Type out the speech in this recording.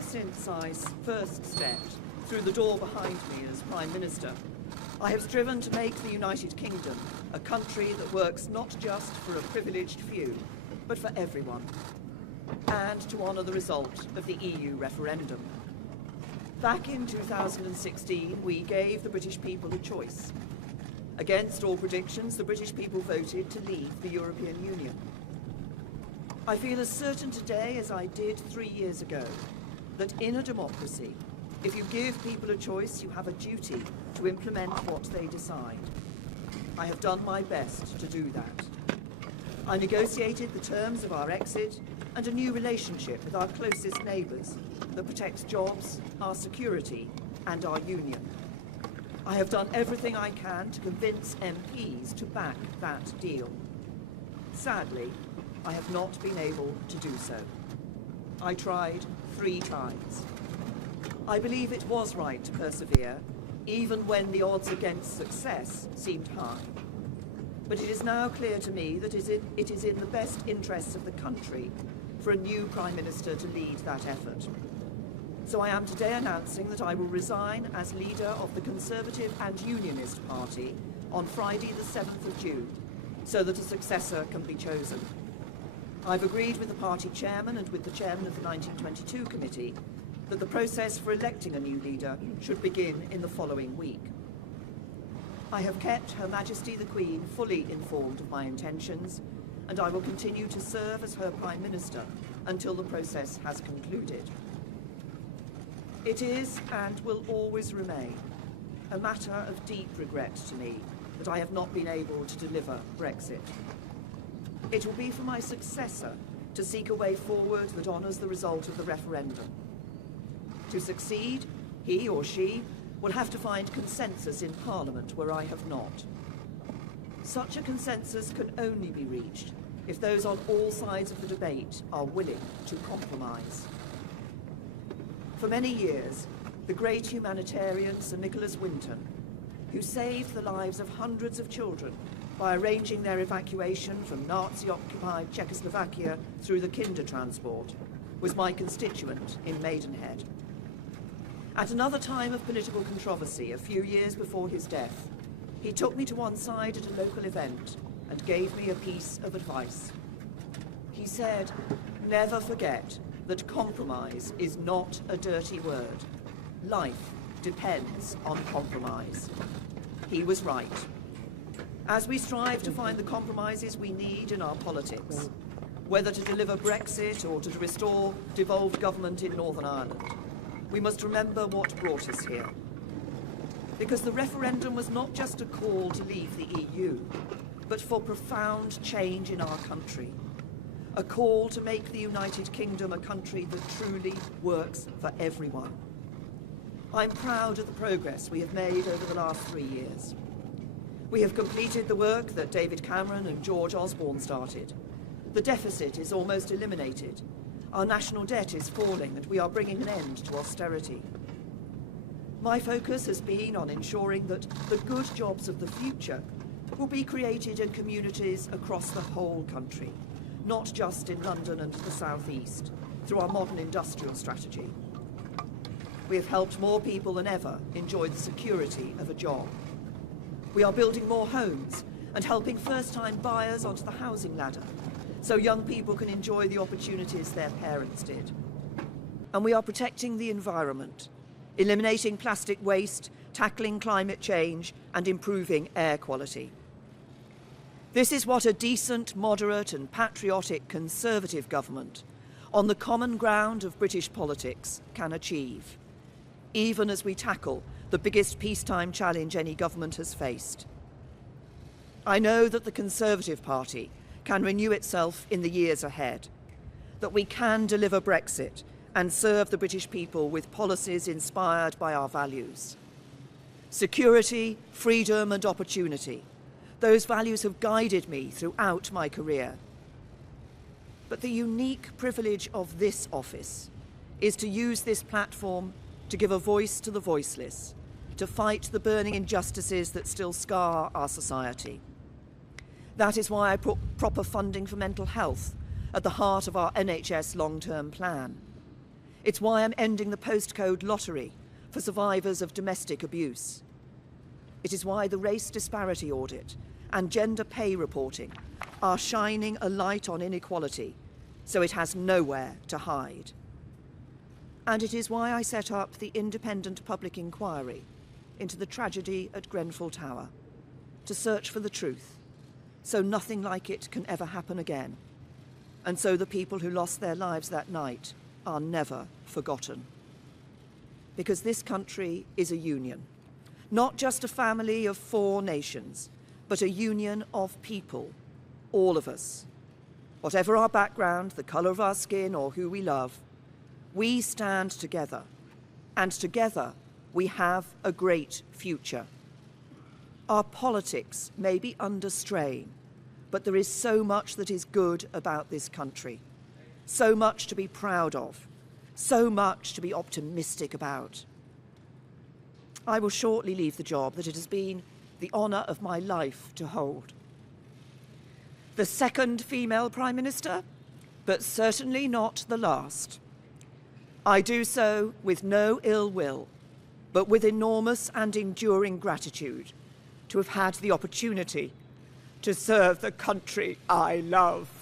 since I first stepped through the door behind me as Prime Minister, I have striven to make the United Kingdom a country that works not just for a privileged few, but for everyone, and to honour the result of the EU referendum. Back in 2016, we gave the British people a choice. Against all predictions, the British people voted to leave the European Union. I feel as certain today as I did 3 years ago that in a democracy, if you give people a choice, you have a duty to implement what they decide. I have done my best to do that. I negotiated the terms of our exit and a new relationship with our closest neighbours that protects jobs, our security and our union. I have done everything I can to convince MPs to back that deal. Sadly, I have not been able to do so. I tried 3 times. I believe it was right to persevere, even when the odds against success seemed high. But it is now clear to me that it is in the best interests of the country for a new Prime Minister to lead that effort. So I am today announcing that I will resign as leader of the Conservative and Unionist Party on Friday the 7th of June, so that a successor can be chosen. I've agreed with the party chairman and with the chairman of the 1922 committee that the process for electing a new leader should begin in the following week. I have kept Her Majesty the Queen fully informed of my intentions, and I will continue to serve as her Prime Minister until the process has concluded. It is and will always remain a matter of deep regret to me that I have not been able to deliver Brexit. It will be for my successor to seek a way forward that honours the result of the referendum. To succeed, he or she will have to find consensus in Parliament where I have not. Such a consensus can only be reached if those on all sides of the debate are willing to compromise. For many years, the great humanitarian Sir Nicholas Winton, who saved the lives of hundreds of children by arranging their evacuation from Nazi-occupied Czechoslovakia through the Kindertransport, was my constituent in Maidenhead. At another time of political controversy, a few years before his death, he took me to one side at a local event and gave me a piece of advice. He said, "Never forget that compromise is not a dirty word. Life depends on compromise." He was right. As we strive to find the compromises we need in our politics, whether to deliver Brexit or to restore devolved government in Northern Ireland, we must remember what brought us here. Because the referendum was not just a call to leave the EU, but for profound change in our country. A call to make the United Kingdom a country that truly works for everyone. I'm proud of the progress we have made over the last 3 years. We have completed the work that David Cameron and George Osborne started. The deficit is almost eliminated. Our national debt is falling and we are bringing an end to austerity. My focus has been on ensuring that the good jobs of the future will be created in communities across the whole country, not just in London and the South East, through our modern industrial strategy. We have helped more people than ever enjoy the security of a job. We are building more homes and helping first-time buyers onto the housing ladder, so young people can enjoy the opportunities their parents did. And we are protecting the environment, eliminating plastic waste, tackling climate change, and improving air quality. This is what a decent, moderate and patriotic Conservative government, on the common ground of British politics, can achieve, even as we tackle the biggest peacetime challenge any government has faced. I know that the Conservative Party can renew itself in the years ahead, that we can deliver Brexit and serve the British people with policies inspired by our values. Security, freedom and opportunity. Those values have guided me throughout my career. But the unique privilege of this office is to use this platform to give a voice to the voiceless, to fight the burning injustices that still scar our society. That is why I put proper funding for mental health at the heart of our NHS long-term plan. It's why I'm ending the postcode lottery for survivors of domestic abuse. It is why the race disparity audit and gender pay reporting are shining a light on inequality so it has nowhere to hide. And it is why I set up the independent public inquiry into the tragedy at Grenfell Tower, to search for the truth, so nothing like it can ever happen again, and so the people who lost their lives that night are never forgotten. Because this country is a union, not just a family of 4 nations, but a union of people, all of us. Whatever our background, the colour of our skin, or who we love, we stand together, and together we have a great future. Our politics may be under strain, but there is so much that is good about this country, so much to be proud of, so much to be optimistic about. I will shortly leave the job that it has been the honour of my life to hold. The second female Prime Minister, but certainly not the last. I do so with no ill will, but with enormous and enduring gratitude to have had the opportunity to serve the country I love.